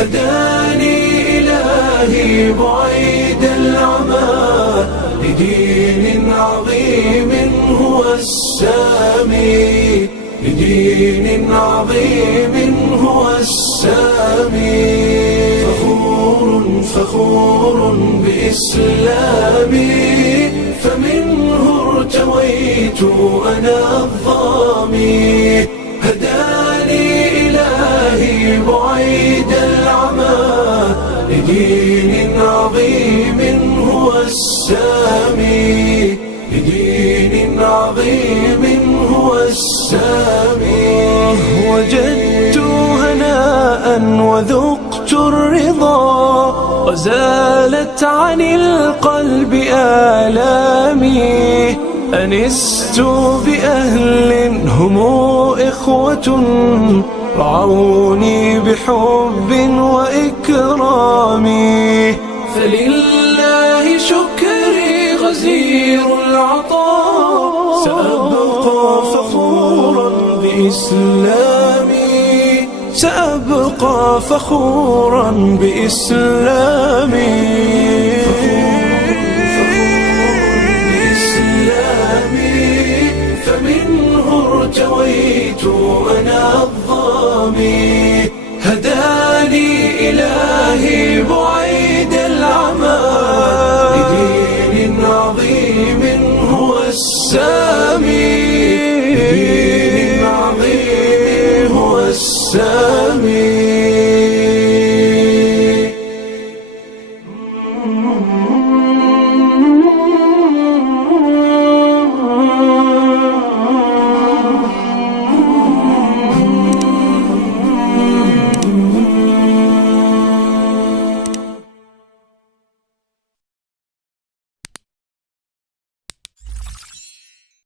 هداني إلهي بعيد العمى لدين عظيم هو السامي، لدين عظيم هو السامي. فخور بإسلامي فمنه ارتويت أنا الظامي. هداني إلهي بعيد العمى لدين عظيم هو السامي، لدين عظيم هو السامي. وجدت هناء وذقت الرضا وزالت عن القلب آلامي. أنست بأهل هم إخوة رعوني بحب وإكرام. فلله شكري غزير العطاء، سأبقى فخورا بإسلامي، سأبقى فخورا بإسلامي. ارتويت أنا الظامي. هداني إلهي بعيد العمى لدين عظيم هو السامي، لدين عظيم هو السامي.